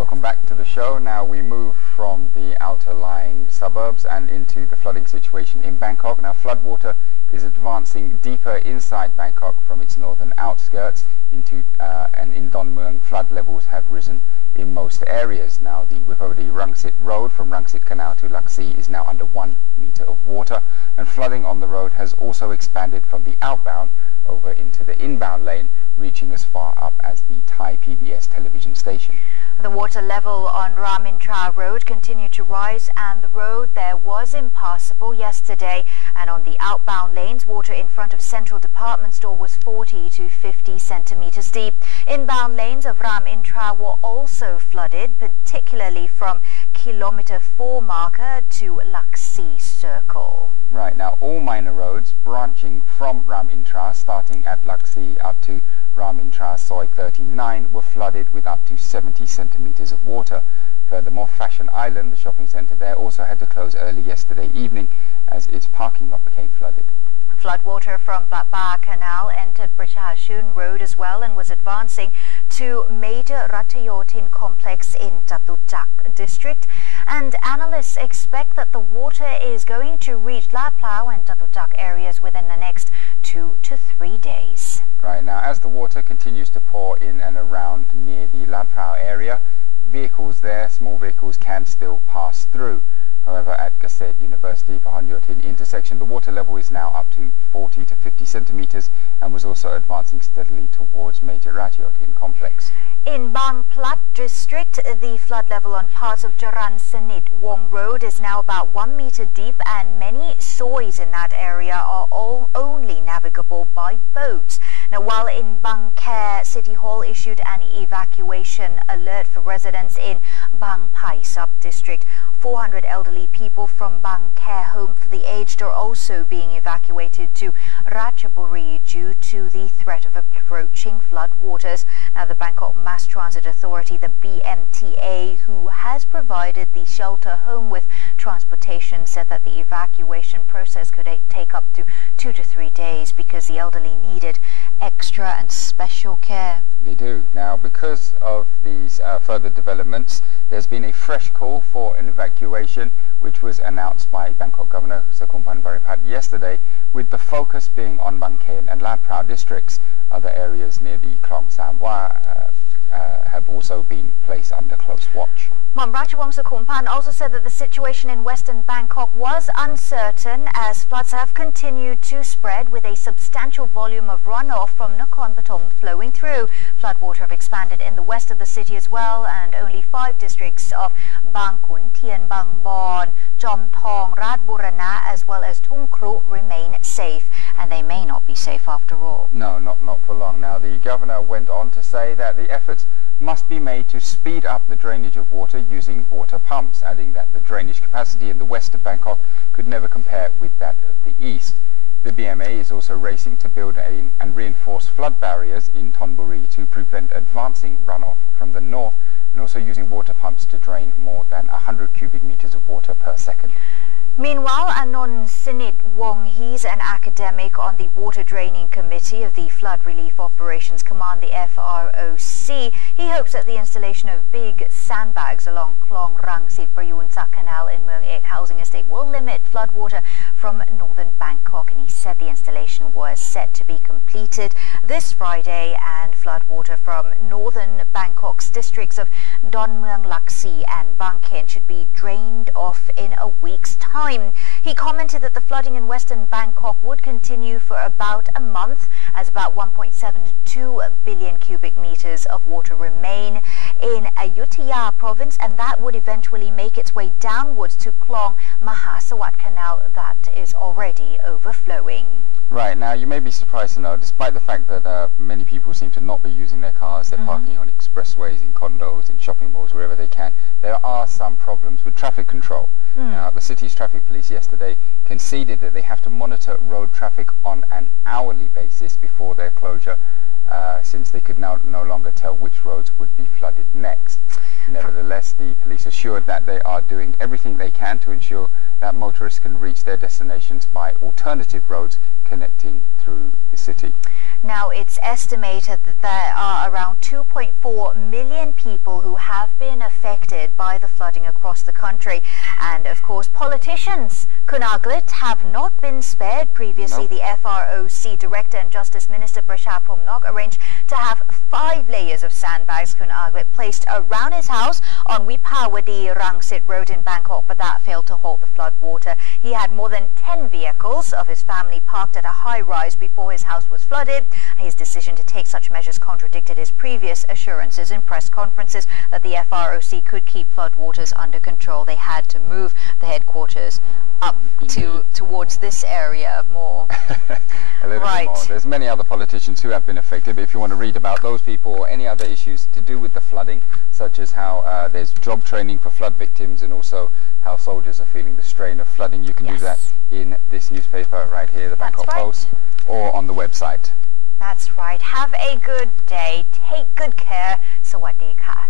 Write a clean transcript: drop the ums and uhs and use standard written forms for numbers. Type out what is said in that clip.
Welcome back to the show. Now we move from the outer lying suburbs and into the flooding situation in Bangkok. Now floodwater is advancing deeper inside Bangkok from its northern outskirts into and in Don Mueang flood levels have risen in most areas. Now the Wipawadi Rangsit road from Rangsit Canal to Luxy is now under 1 meter of water, and flooding on the road has also expanded from the outbound over into the inbound lane, reaching as far up as the Thai PBS television station. The water level on Ramintra Road continued to rise, and the road there was impassable yesterday. And on the outbound lanes, water in front of Central Department Store was 40 to 50 centimeters deep. Inbound lanes of Ramintra were also flooded, particularly from kilometer 4 marker to Luxy Circle. Right, now all minor roads branching from Ramintra, starting at Luxy up to Ramintra Soi 39, were flooded with up to 70 centimeters of water. Furthermore, Fashion Island, the shopping centre there, also had to close early yesterday evening as its parking lot became flooded. Floodwater from Ba Canal entered Prachashun Road as well and was advancing to major Ratchayotin complex in Chatuchak district. And analysts expect that the water is going to reach Lat Plau and Chatuchak areas within the next 2 to 3 days. Right, now as the water continues to pour in and around near the Lat Plau area, vehicles there, small vehicles, can still pass through. However, at Gaset University Pahanyothin intersection, the water level is now up to 40 to 50 centimeters and was also advancing steadily towards major Ratchayotin complex. In Bang Plat district, the flood level on parts of Jaran Sanit Wong Road is now about 1 meter deep, and many sois in that area are only navigable by boats. Now, while in Bang Khae, City Hall issued an evacuation alert for residents in Bang Pai sub-district. 400 elderly people from Bang Khae Home for the Aged are also being evacuated to Ratchaburi due to the threat of approaching flood waters. Now, the Bangkok Mass Transit Authority, the BMTA, who has provided the shelter home with transportation, said that the evacuation process could take up to 2 to 3 days because the elderly needed extra and special care. They do. Now, because of these further developments, there's been a fresh call for an evacuation, which was announced by Bangkok Governor Sakumpan Varipat yesterday, with the focus being on Bang Khae and Lat Phrao districts. Other areas near the Klong Samwa have also been placed under close watch. Mom Ratchawong Sakumpan also said that the situation in western Bangkok was uncertain as floods have continued to spread, with a substantial volume of runoff from Nakhon Pathom flowing through. Floodwater have expanded in the west of the city as well, and only 5 districts of Bang Khun Thien, Bang Bon, Chom Thong, Rat Burana as well as Thung Kru remain safe, and they may not be safe after all. No, not for long. Now, the governor went on to say that the efforts must be made to speed up the drainage of water using water pumps, adding that the drainage capacity in the west of Bangkok could never compare with that of the east. The BMA is also racing to build and reinforce flood barriers in Thonburi to prevent advancing runoff from the north, and also using water pumps to drain more than 100 cubic meters of water per second. Meanwhile, Anon Sinit Wong, he's an academic on the Water Draining Committee of the Flood Relief Operations Command, the FROC. He hopes that the installation of big sandbags along Klong Rangsit Prayunsak Canal in Mueang Ek Housing Estate will limit floodwater from northern Bangkok, and he said the installation was set to be completed this Friday, and floodwater from northern Bangkok's districts of Don Mueang, Luxy and Bang Khae should be drained off in a week's time. He commented that the flooding in western Bangkok would continue for about a month, as about 1.72 billion cubic meters of water remain in Ayutthaya province, and that would eventually make its way downwards to Klong Mahasawat Canal that is already overflowing. Right, now you may be surprised to know, despite the fact that many people seem to not be using their cars, they're parking on expressways, in condos, in shopping malls, wherever they can, there are some problems with traffic control. Now, the city's traffic police yesterday conceded that they have to monitor road traffic on an hourly basis before their closure, since they could now no longer tell which roads would be flooded next. Nevertheless, the police assured that they are doing everything they can to ensure that motorists can reach their destinations by alternative roads connecting through the city. Now, it's estimated that there are around 2.4 million people who have been affected flooding across the country. And of course, politicians, Kunaglit, have not been spared. Previously, the FROC Director and Justice Minister Prashad Phumnok arranged to have 5 layers of sandbags, Kunaglit, placed around his house on Wipawadi Rangsit Road in Bangkok, but that failed to halt the flood water. He had more than 10 vehicles of his family parked at a high rise before his house was flooded. His decision to take such measures contradicted his previous assurances in press conferences that the FROC could keep flood waters under control. They had to move the headquarters up towards this area more. A little bit more. There's many other politicians who have been affected, but if you want to read about those people or any other issues to do with the flooding, such as how there's job training for flood victims and also how soldiers are feeling the strain of flooding, you can do that in this newspaper right here, the Bangkok Post, or on the website. That's right. Have a good day. Take good care. Sawadee ka.